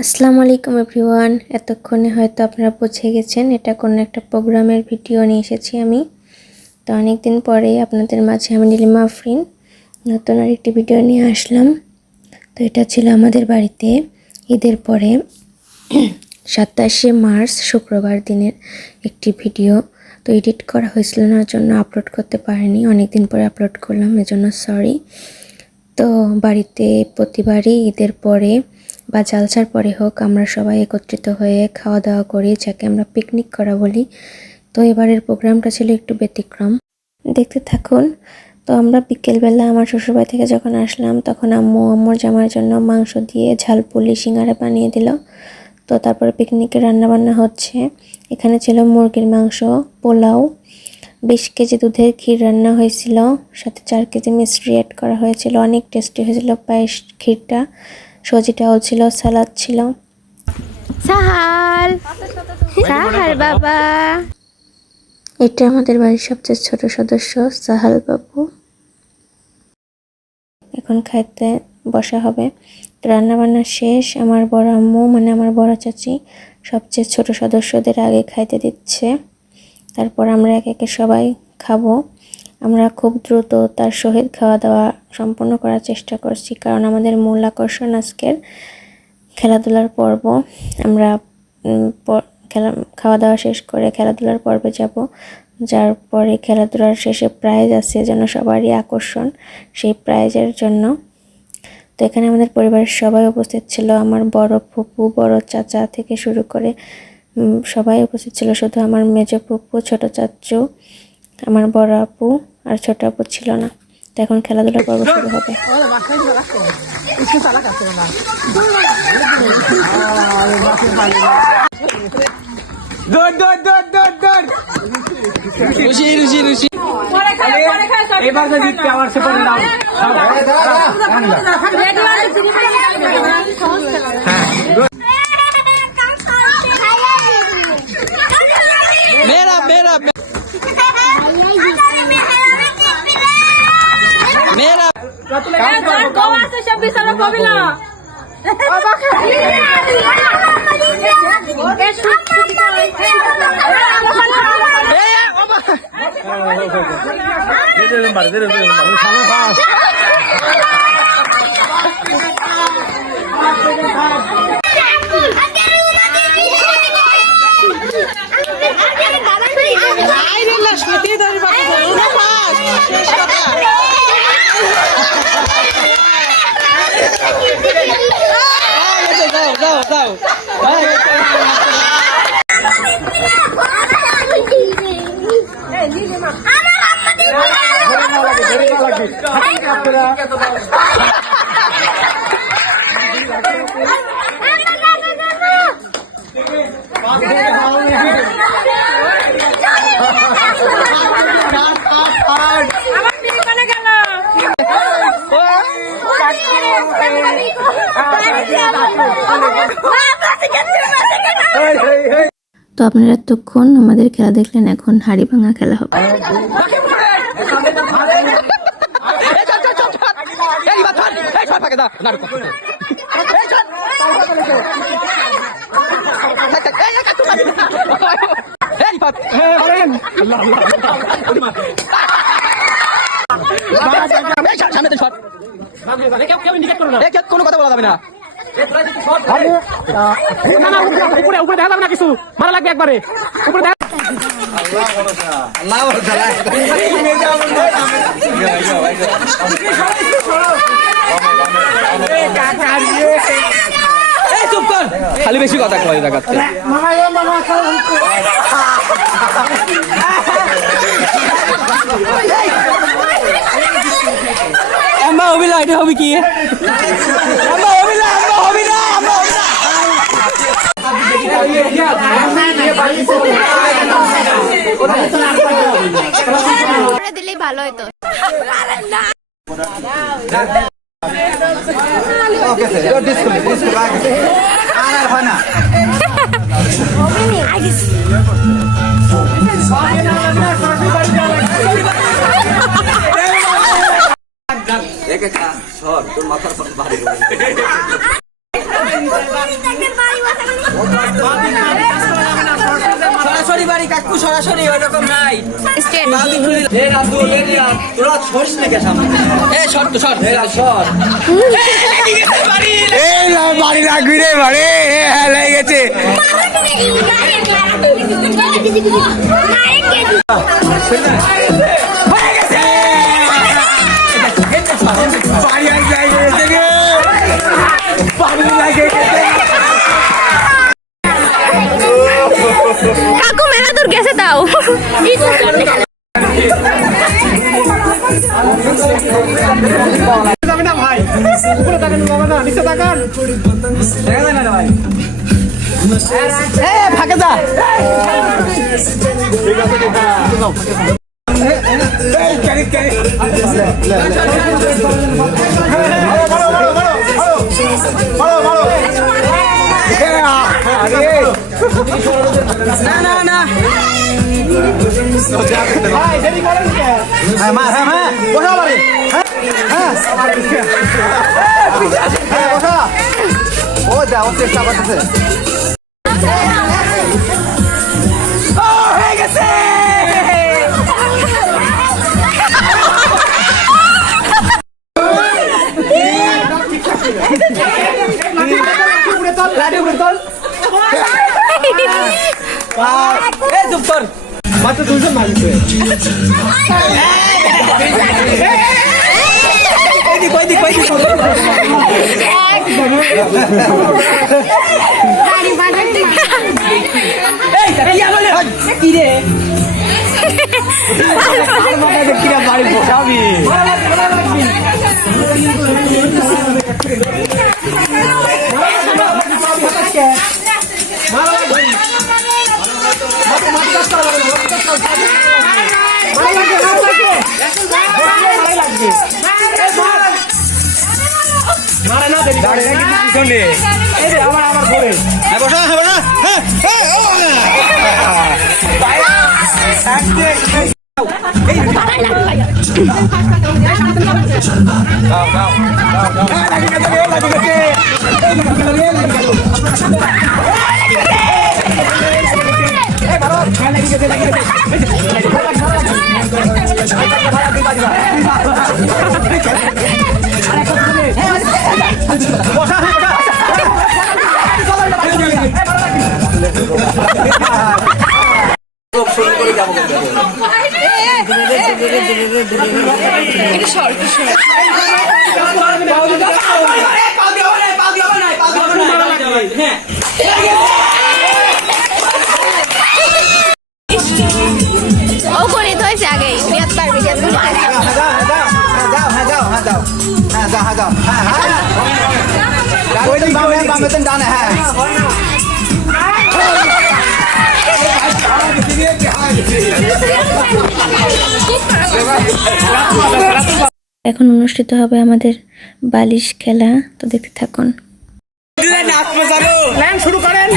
আসসালামু আলাইকুম এভরিওয়ান। এতক্ষণে হয়তো আপনারা বুঝে গেছেন এটা কোনো একটা প্রোগ্রামের ভিডিও নিয়ে এসেছি আমি। তো অনেকদিন পরে আপনাদের মাঝে আমি নীলিমা আফরিন নতুন আরেকটি ভিডিও নিয়ে আসলাম। তো এটা ছিল আমাদের বাড়িতে ঈদের পরে 27শে মার্চ শুক্রবার দিনের একটি ভিডিও। তো এডিট করা হয়েছিল না জন্য আপলোড করতে পারিনি, অনেকদিন পরে আপলোড করলাম, এজন্য সরি। তো বাড়িতে প্রতিবারই ঈদের পরে বা জালসার পরে হোক আমরা সবাই একত্রিত হয়ে খাওয়া দাওয়া করি, যাকে আমরা পিকনিক করা বলি। তো এবারের প্রোগ্রামটা ছিল একটু ব্যতিক্রম, দেখতে থাকুন। তো আমরা বিকেলবেলা আমার শ্বশুরবাড়ি থেকে যখন আসলাম তখন আম্মুর জামার জন্য মাংস দিয়ে ঝালপুলি সিঙ্গারা বানিয়ে দিল। তো তারপরে পিকনিকের রান্নাবান্না হচ্ছে। এখানে ছিল মুরগির মাংস, পোলাও, 20 কেজি দুধের ক্ষীর রান্না হয়েছিল, সাথে 4 কেজি মিষ্টি অ্যাড করা হয়েছিল। অনেক টেস্টি হয়েছিল পায়েস, ক্ষীরটা, সজিটাও ছিল, সালাদ ছিল। সাহাল সাহাল বাবা, এটা আমাদের বাড়ির সবচেয়ে ছোট সদস্য সাহাল বাবু। এখন খাইতে বসা হবে। রান্না বান্না শেষ। আমার বড় আম্মু মানে আমার বড় চাচি সবচেয়ে ছোট সদস্যদের আগে খাইতে দিচ্ছে, তারপর আমরা একে একে সবাই খাবো। আমরা খুব দ্রুত তার সহিত খাওয়া দাওয়া সম্পন্ন করার চেষ্টা করছি, কারণ আমাদের মূল আকর্ষণ আজকের খেলাধুলার পর্ব। আমরা খাওয়া দাওয়া শেষ করে খেলাধুলার পর্বে যাব, যার পরে খেলাধুলার শেষে প্রাইজ আছে যেন সবারই আকর্ষণ সেই প্রাইজের জন্য। তো এখানে আমাদের পরিবারের সবাই উপস্থিত ছিল, আমার বড় ফুপু, বড় চাচা থেকে শুরু করে সবাই উপস্থিত ছিল। শুধু আমার মেজো ফুপু, ছোট চাচু, আমার বড় আপু আর ছোট আপু ছিল না। তো এখন খেলাধুলা পর্ব শুরু হবে। তো আপনারা এতক্ষণ আমাদের খেলা দেখলেন, এখন হাড়ি ভাঙা খেলা হবে। কোনো কথা বলা যাবে না, উপরে দেখা যাবে না, কিছু মারা লাগবে একবারে উপরে দেখা। খালি বেশি কথা কয় দেখাচ্ছে। আমরা হবি না, এটা হবে কি? আমরা হবি না, আমরা হবি না, আমরা হবি না। দিলেই ভালো হতো। এক একটা সর তোর মাথা সরাসরি বাড়ি কাকু, সরাসরি ওরকম নাই। স্টেট তোরা ছড়িস নাকি সামনে? শর্ট তো শর্ট, শর্ট। বাড়ি লাগবি রে, বাড়ি হ্যাঁ লেগে গেছে। কাকু মেলা দূর গেছে তাও। ফাঁকে যা। না না না ও যাও চেষ্টা করতেছে হয়ে গেছে। চুপ কর, মাত্র 2 জন মারছে কি রে বাড়ি বসাবি ও করে তো হয়েছে আগে বিয়াত পারবি ডানে হ্যাঁ এখন অনুষ্ঠিত হবে আমাদের বালিশ খেলা, তো দেখতে থাকুন। শুরু করেন।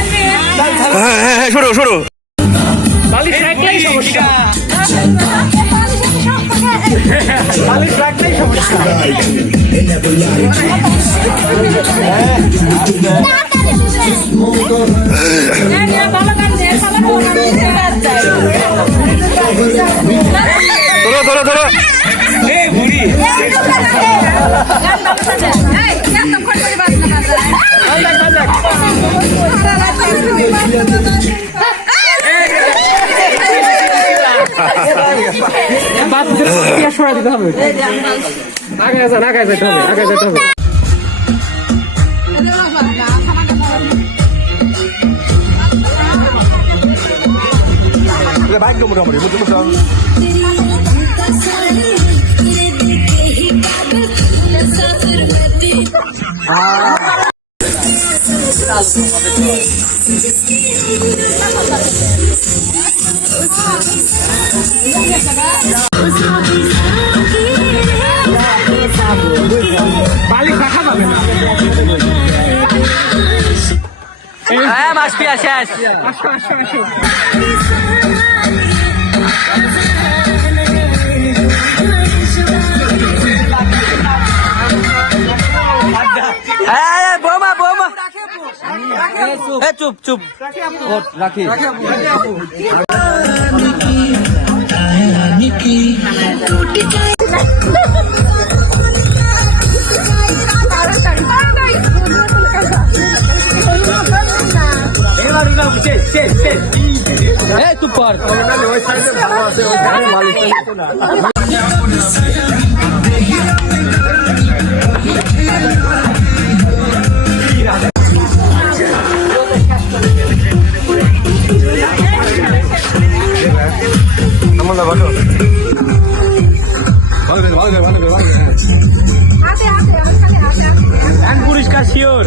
হ্যাঁ শুরু শুরু বালিশ রাখলেই সমস্যা, বালিশ রাখলেই সমস্যা। ধরো ধরো ধরো সরা দিতে হবে, আগে যেতে হবে, আগে যেতে হবে। বাইক মোটামুটি বুঝতে পারছো বালিশ রাখা যাবে না। হ্যাঁ মাছ পিয়া শেষ। আসো আসো আসো। হ্যাঁ বোমা বোমা চুপ চুপ ওঠ রাখি চুপ কর পুরস্কার শিওর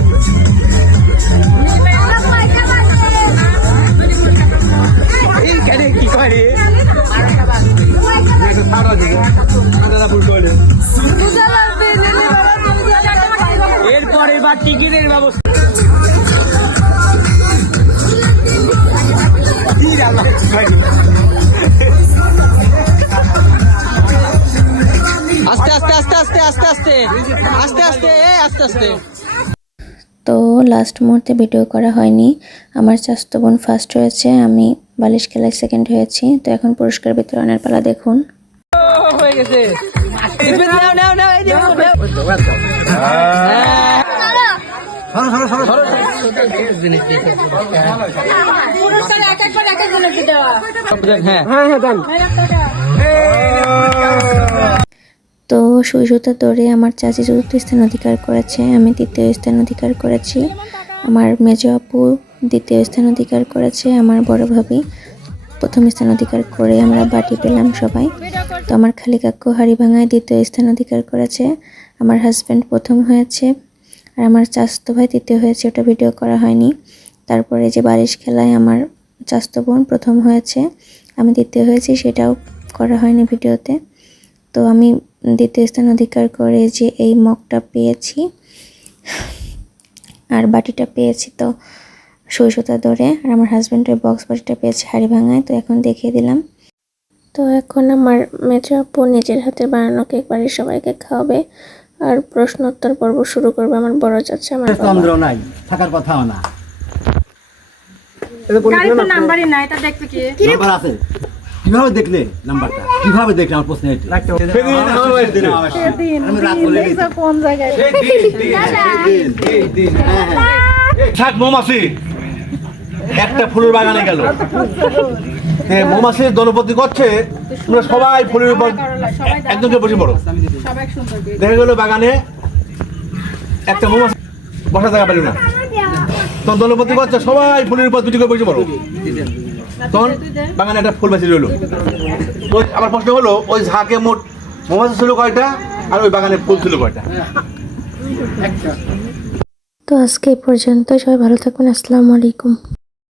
কি করে এরপর এবার টিকিটের ব্যবস্থা আস্তে আস্তে আস্তে আস্তে আস্তে আস্তে আস্তে আস্তে আস্তে আস্তে তো লাস্ট মুহূর্তে ভিডিও করা হয়নি। আমার চাচাতো বোন ফার্স্ট হয়েছে, আমি বালিশ খেলায় সেকেন্ড হয়েছি। তো এখন পুরস্কার বিতরণের পালা, দেখুন। হয়ে গেছে তো সুই সুতা দৌড়ে আমার চাচি চতুর্থ স্থান অধিকার করেছে, আমি তৃতীয় স্থান অধিকার করেছি। আমার মেজ আপু দ্বিতীয় স্থান অধিকার করেছে, আমার বড় ভাবি প্রথম স্থান অধিকার করে আমরা বাটি পেলাম সবাই। তো আমার খালি কাকু হাড়ি ভাঙায় দ্বিতীয় স্থান অধিকার করেছে, আমার হাজব্যান্ড প্রথম হয়েছে, আর আমার চাচাতো ভাই তৃতীয় হয়েছে, ওটা ভিডিও করা হয়নি। তারপরে যে বালিশ খেলায় আমার চাচাতো বোন প্রথম হয়েছে, আমি দ্বিতীয় হয়েছি, সেটাও করা হয়নি ভিডিওতে। তো আমি দ্বিতীয় স্থান অধিকার করে যে এই মগটা পেয়েছি আর বাটিটা পেয়েছি, তো সুই সুতা ধরে। আর আমার হাজব্যান্ডের বক্স বাটিটা পেয়েছে হাড়ি ভাঙায়, তো এখন দেখিয়ে দিলাম। তো এখন আমার মেজো আপু নিজের হাতে বানানো কেক বাড়ির সবাইকে খাওয়াবে, আর প্রশ্নোত্তর পর্ব শুরু করবে আমার বড় চাচা। আমার চন্দ্র নাই, থাকার কথাও না। নাম্বারই নাই, এটা দেখতে কি নাম্বার আছে, কিভাবে দেখলে নাম্বারটা? কিভাবে দেখলে আমার প্রশ্ন এটি? কোন জায়গায় থাক মৌমাছি একটা ফুলের বাগানে গেল, মৌমাছির দলপতি করছে, তোমরা সবাই ফুলের উপর একজনকে বসে পড়ো। দেখা গেল বাগানে একটা মৌমাছি বসা জায়গা পেল না, তখন দলপতি করছে সবাই ফুলের উপর দুটি করে বসে পড়ো। তখন বাগানে একটা ফুল বাঁচি রইল। আমার প্রশ্ন হলো, ওই ঝাঁকে মোট মৌমাছি ছিল কয়টা, আর ওই বাগানে ফুল ছিল কয়টা? তো আজকে এই পর্যন্ত, সবাই ভালো থাকুন, আসসালামু আলাইকুম।